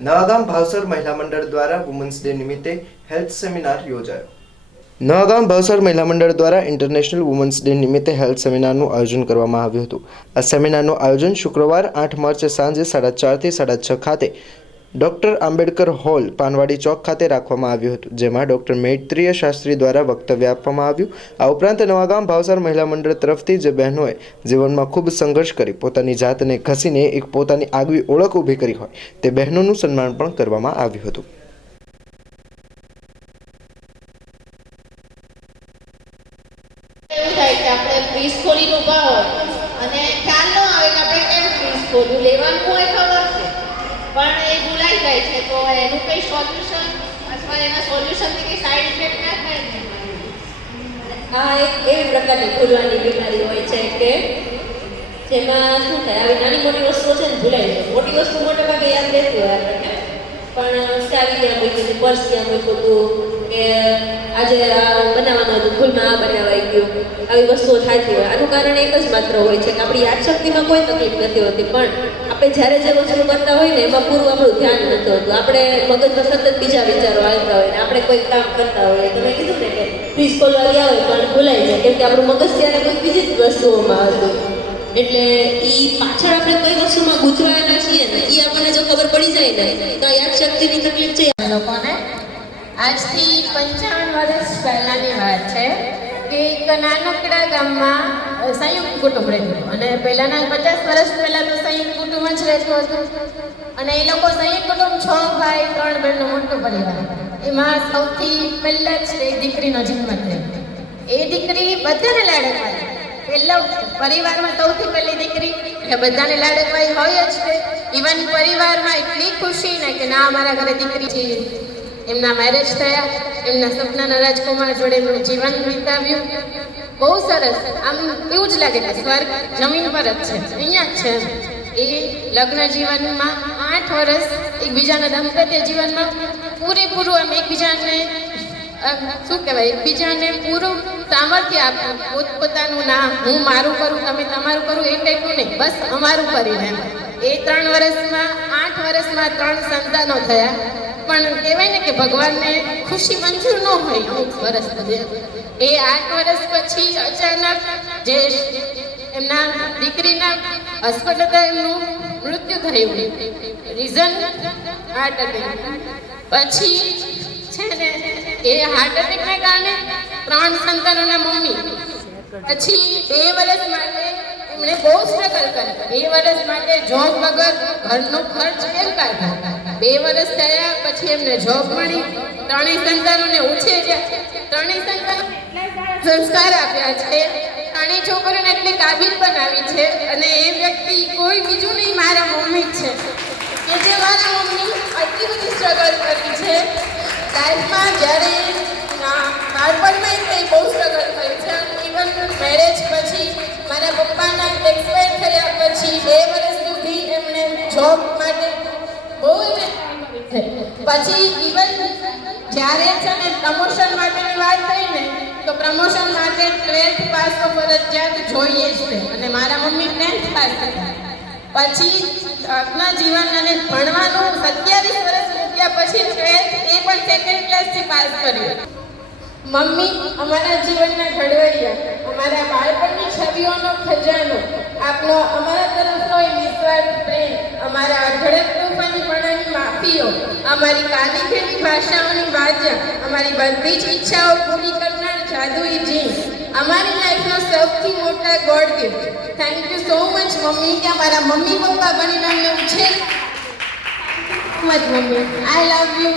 નવાગામ ભાવસર મહિલા મંડળ દ્વારા વુમન્સ ડે નિમિત્તે હેલ્થ સેમિનાર યોજાયો. નવાગામ ભાવસર મહિલા મંડળ દ્વારા ઇન્ટરનેશનલ વુમન્સ ડે નિમિત્તે હેલ્થ સેમિનારનું આયોજન કરવામાં આવ્યું હતું. આ સેમિનારનું આયોજન શુક્રવાર 8 માર્ચે સાંજે 4:30 થી 6:30 ખાતે ડૉક્ટર આંબેડકર હોલ પાનવાડી ચોક ખાતે રાખવામાં આવ્યું હતું, જેમાં ડૉક્ટર મૈત્રીય શાસ્ત્રી દ્વારા વક્તવ્ય આપવામાં આવ્યું. આ ઉપરાંત નવાગામ ભાવસર મહિલા મંડળ તરફથી જે બહેનોએ જીવનમાં ખૂબ સંઘર્ષ કરી પોતાની જાતને ઘસીને એક પોતાની આગવી ઓળખ ઊભી કરી હોય તે બહેનોનું સન્માન પણ કરવામાં આવ્યું હતું. આપણે ફ્રીજ ખોલીને ઊભા હોય અને ખ્યાલ ન આવે કે આપણે કેમ ફ્રીજ ખોલ્યું, લેવાનું હોય ખબર છે પણ એ ભૂલાઈ જાય છે. તો એનું કંઈ સોલ્યુશન અથવા એના સોલ્યુશનથી કંઈ સાઈડ ઇફેક્ટ ના થાય? આ એક એવી પ્રકારની ભૂલવાની બીમારી હોય છે કે જેમાં શું થાય, આવી નાની મોટી વસ્તુઓ છે ને ભૂલાઈ જાય. મોટી વસ્તુ મોટા ભાગે યાદ રહેતી હોય આપણને, પણ ચાવી ક્યાં મૂકી હતી, પર્સ ક્યાં મૂક્યું હતું, કે આજે બનાવવાનું હતું ભૂલમાં આ બનાવાઈ ગયું, આવી વસ્તુઓ થતી હોય. આનું કારણ એક જ માત્ર હોય છે કે આપણી યાદશક્તિમાં કોઈ તકલીફ નથી હોતી, પણ આપણે જ્યારે જે વસ્તુ કરતા હોય ને એમાં પૂરું આપણું ધ્યાન નથી હોતું. આપણે મગજમાં સતત બીજા વિચારો આવતા હોય ને આપણે કોઈ કામ કરતા હોઈએ. તમે કીધું ને કે ફ્રીજ ખોલવા ગયા હોય પણ ભૂલાઈ જાય, કેમ કે આપણું મગજ ત્યારે કોઈ બીજી જ વસ્તુઓમાં હતું. એટલે એ પાછળ આપણે કઈ વસ્તુમાં ગૂંચવાયેલા છીએ ને એ આપણને જો ખબર પડી જાય ને તો યાદશક્તિની તકલીફ છે લોકોને. આજથી 55 વર્ષ પહેલાંની વાત છે કે એક નાનકડા ગામમાં સંયુક્ત કુટુંબ રહેતું, અને પહેલાંના 50 વર્ષ પહેલાં તો સંયુક્ત કુટુંબ જ રહેતું હતું. અને એ લોકો સંયુક્ત કુટુંબ 6 ભાઈ 3 બહેનનું મોટું પરિવાર. એમાં સૌથી પહેલાં જ એક દીકરીનો જન્મ થયો. એ દીકરી બધાને લાડકવાઈ, પહેલા પરિવારમાં સૌથી પહેલી દીકરી એટલે બધાને લાડકવાઈ હોય જ છે. ઇવન પરિવારમાં એટલી ખુશી ને કે ના અમારા ઘરે દીકરી છે. એમના મેરેજ થયા, એમના સપનાના રાજકુમાર જોડે એમનું જીવન વિતાવ્યું. બહુ સરસ, આમ એવું જ લાગે કે સ્વર્ગ જમીન પર જ છે, અહીંયા જ છે. એ લગ્ન જીવનમાં 8 વર્ષ એકબીજાના દાંપત્ય જીવનમાં પૂરેપૂરું આમ એકબીજાને શું કહેવાય, એકબીજાને પૂરું સામર્થ્ય આપ્યું. પોતપોતાનું ના હું મારું કરું તમે તમારું કરું એ ટાઈપનું નહીં, બસ અમારું કરીને. એ 3 વર્ષમાં 8 વર્ષમાં 3 સંતાનો થયા. પણ કહેવાય ને કે ભગવાનને ખુશી મંજૂર ન હોય અમુક વર્ષ પછી. એ 8 વર્ષ પછી અચાનક જે એમના દીકરીના હસબન્ડ હતા એમનું મૃત્યુ થયું. Reason heart attack. પછી છે ને એ હાર્ટ એટેકના કારણે 3 સંતાનોના મમ્મી. પછી 2 વર્ષ માટે એમણે બહુ સ્ટ્રગલ કરી. 2 વર્ષ માટે જોબ વગર ઘરનો ખર્ચ કેમ કાઢતા. 2 વર્ષ થયા પછી એમને જોબ મળી. 3 સંતાનોને ઉછેર્યા. 3 સંતાનો સંસ્કાર આપ્યા છે. 3 છોકરીઓને એટલી કાબિલ બનાવી છે. અને એ વ્યક્તિ કોઈ બીજું નહીં, મારા મમ્મી જ છે. કે જે મારા મમ્મી આટલી બધી સ્ટ્રગલ કરી છે લાઈફમાં. જ્યારે બાળપણમાં કંઈ બહુ સ્ટ્રગલ કરી છે. ઇવન મેરેજ પછી મારા પપ્પાના એક્સપાયર થયા પછી 2 વર્ષ સુધી એમણે જોબ માટે બહુ પછી ઇવન જ્યારે છે ને પ્રમોશન માટેની વાત થઈ ને તો પ્રમોશન માટે 12th પાસ તો ફરજિયાત જોઈએ જ છે. અને મારા મમ્મી 10th પાસ થયા. પછી આપના જીવન અને ભણવાનું 27 વર્ષ મૂક્યા પછી 12th એ પણ સેકન્ડ ક્લાસથી પાસ કર્યું. મમ્મી અમારા જીવનના ઘડવૈયા, અમારા બાળપણની છબીઓનો ખજાનો, આપનો અમારા તરફનો એ નિસ્વાર્થ પ્રેમ, અમારા અઢળક તોફાનીપણાની માફીઓ, અમારી કાલીખેડી ભાષાઓની વાજા, અમારી બધી જ ઈચ્છાઓ પૂરી કરનાર જાદુઈ જીન, અમારી લાઈફનો સૌથી મોટા God gift. Thank you so much mummy કે અમારા મમ્મી પપ્પા બનીને અમને ઉછેર. Mummy I love you.